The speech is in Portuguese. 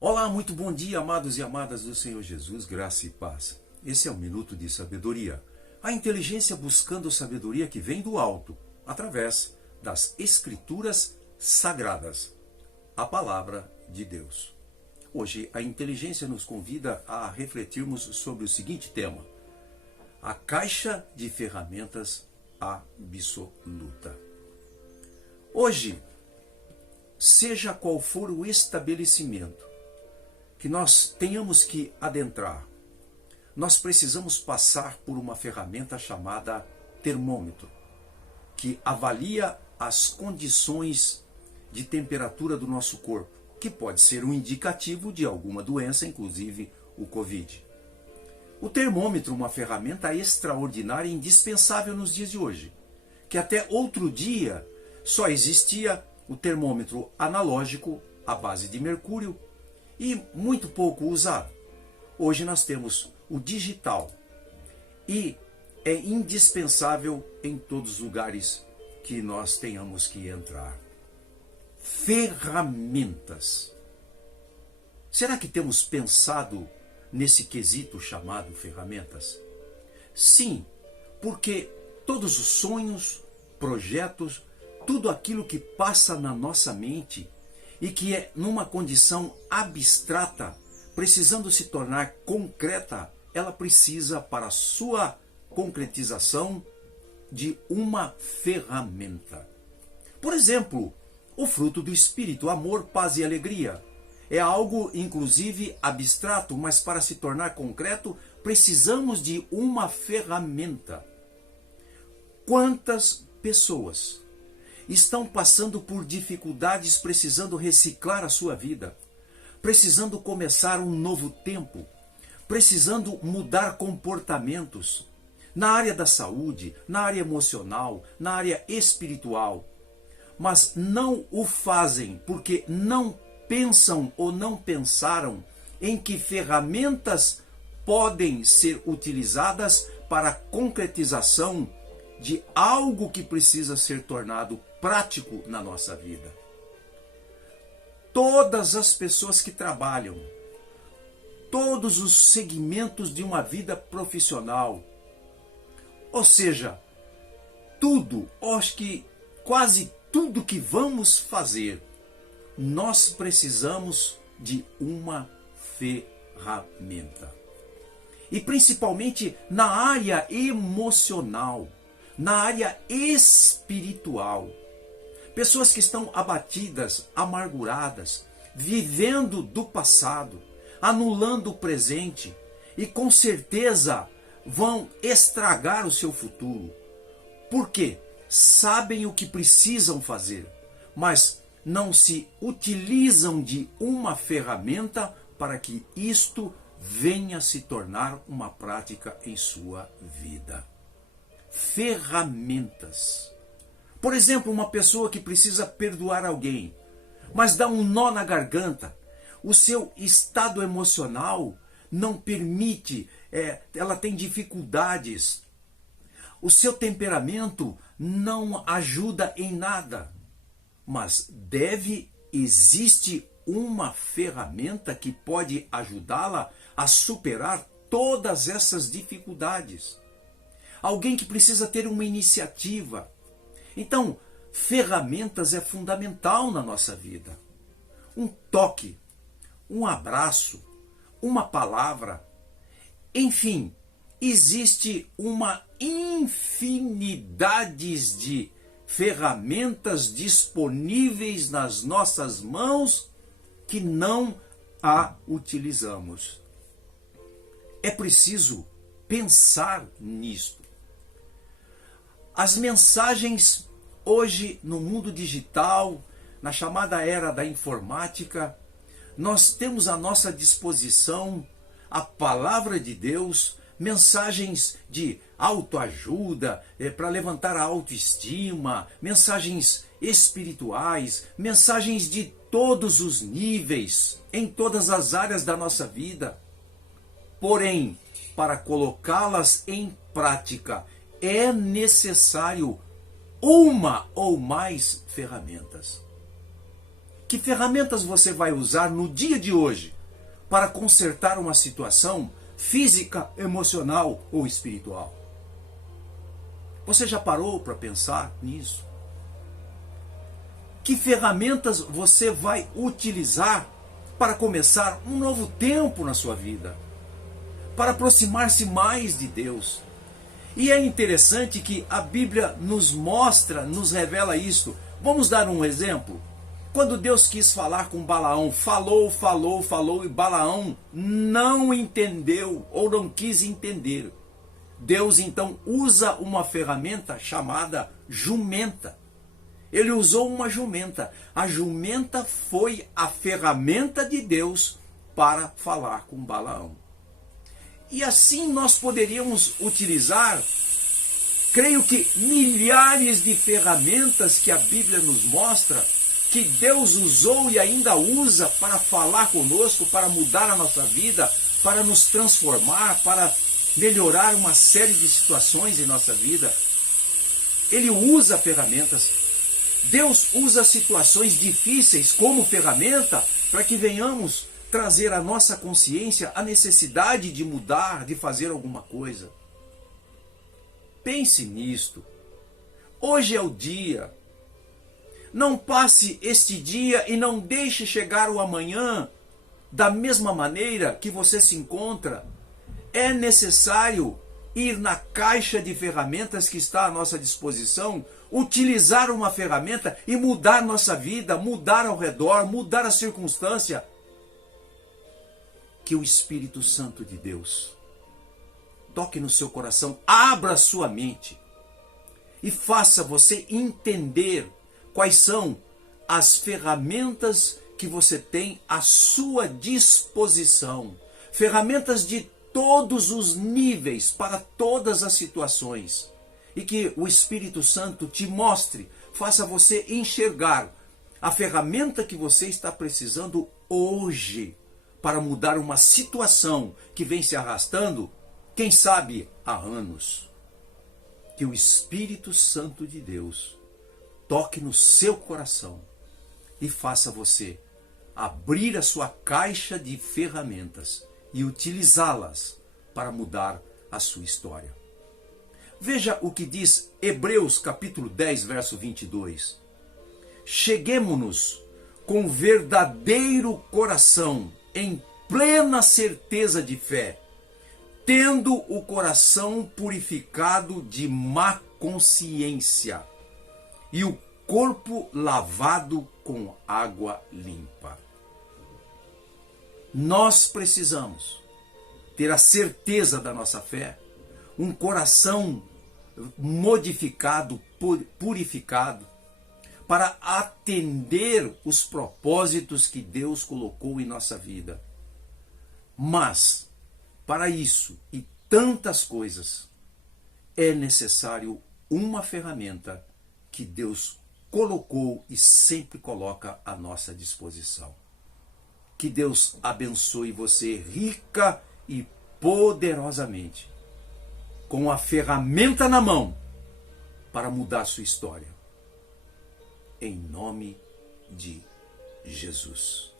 Olá, muito bom dia, amados e amadas do Senhor Jesus, graça e paz. Esse é o Minuto de Sabedoria. A inteligência buscando sabedoria que vem do alto, através das Escrituras Sagradas, a Palavra de Deus. Hoje, a inteligência nos convida a refletirmos sobre o seguinte tema: a caixa de ferramentas absoluta. Hoje, seja qual for o estabelecimento que nós tenhamos que adentrar, nós precisamos passar por uma ferramenta chamada termômetro, que avalia as condições de temperatura do nosso corpo, que pode ser um indicativo de alguma doença, inclusive o Covid. O termômetro é uma ferramenta extraordinária e indispensável nos dias de hoje, que até outro dia só existia o termômetro analógico à base de mercúrio, e muito pouco usado. Hoje nós temos o digital e é indispensável em todos os lugares que nós tenhamos que entrar. Ferramentas. Será que temos pensado nesse quesito chamado ferramentas? Sim, porque todos os sonhos, projetos, tudo aquilo que passa na nossa mente e que é numa condição abstrata, precisando se tornar concreta, ela precisa, para sua concretização, de uma ferramenta. Por exemplo, o fruto do Espírito, amor, paz e alegria. É algo, inclusive, abstrato, mas para se tornar concreto, precisamos de uma ferramenta. Quantas pessoas estão passando por dificuldades, precisando reciclar a sua vida, precisando começar um novo tempo, precisando mudar comportamentos na área da saúde, na área emocional, na área espiritual, mas não o fazem porque não pensam ou não pensaram em que ferramentas podem ser utilizadas para a concretização de algo que precisa ser tornado prático na nossa vida. Todas as pessoas que trabalham, todos os segmentos de uma vida profissional, ou seja, tudo, acho que quase tudo que vamos fazer, nós precisamos de uma ferramenta. E principalmente na área emocional, na área espiritual. Pessoas que estão abatidas, amarguradas, vivendo do passado, anulando o presente e com certeza vão estragar o seu futuro. Por quê? Sabem o que precisam fazer, mas não se utilizam de uma ferramenta para que isto venha se tornar uma prática em sua vida. Ferramentas. Por exemplo, uma pessoa que precisa perdoar alguém, mas dá um nó na garganta, o seu estado emocional não permite, ela tem dificuldades, o seu temperamento não ajuda em nada, mas existe uma ferramenta que pode ajudá-la a superar todas essas dificuldades. Alguém que precisa ter uma iniciativa. Então, ferramentas é fundamental na nossa vida. Um toque, um abraço, uma palavra, enfim, existe uma infinidade de ferramentas disponíveis nas nossas mãos que não a utilizamos. É preciso pensar nisto. As mensagens hoje no mundo digital, na chamada era da informática, nós temos à nossa disposição a palavra de Deus, mensagens de autoajuda, para levantar a autoestima, mensagens espirituais, mensagens de todos os níveis, em todas as áreas da nossa vida. Porém, para colocá-las em prática, é necessário uma ou mais ferramentas. Que ferramentas você vai usar no dia de hoje para consertar uma situação física, emocional ou espiritual? Você já parou para pensar nisso? Que ferramentas você vai utilizar para começar um novo tempo na sua vida? Para aproximar-se mais de Deus? E é interessante que a Bíblia nos mostra, nos revela isto. Vamos dar um exemplo? Quando Deus quis falar com Balaão, falou e Balaão não entendeu ou não quis entender. Deus então usa uma ferramenta chamada jumenta. Ele usou uma jumenta. A jumenta foi a ferramenta de Deus para falar com Balaão. E assim nós poderíamos utilizar, creio que milhares de ferramentas que a Bíblia nos mostra, que Deus usou e ainda usa para falar conosco, para mudar a nossa vida, para nos transformar, para melhorar uma série de situações em nossa vida. Ele usa ferramentas. Deus usa situações difíceis como ferramenta para que venhamos trazer à nossa consciência a necessidade de mudar, de fazer alguma coisa. Pense nisto. Hoje é o dia. Não passe este dia e não deixe chegar o amanhã da mesma maneira que você se encontra. É necessário ir na caixa de ferramentas que está à nossa disposição, utilizar uma ferramenta e mudar nossa vida, mudar ao redor, mudar a circunstância. Que o Espírito Santo de Deus toque no seu coração, abra sua mente e faça você entender quais são as ferramentas que você tem à sua disposição. Ferramentas de todos os níveis, para todas as situações. E que o Espírito Santo te mostre, faça você enxergar a ferramenta que você está precisando hoje para mudar uma situação que vem se arrastando, quem sabe, há anos. Que o Espírito Santo de Deus toque no seu coração e faça você abrir a sua caixa de ferramentas e utilizá-las para mudar a sua história. Veja o que diz Hebreus capítulo 10, verso 22. Cheguemo-nos com verdadeiro coração, em plena certeza de fé, tendo o coração purificado de má consciência e o corpo lavado com água limpa. Nós precisamos ter a certeza da nossa fé, um coração modificado, purificado, para atender os propósitos que Deus colocou em nossa vida. Mas, para isso e tantas coisas, é necessário uma ferramenta que Deus colocou e sempre coloca à nossa disposição. Que Deus abençoe você rica e poderosamente, com a ferramenta na mão, para mudar sua história. Em nome de Jesus.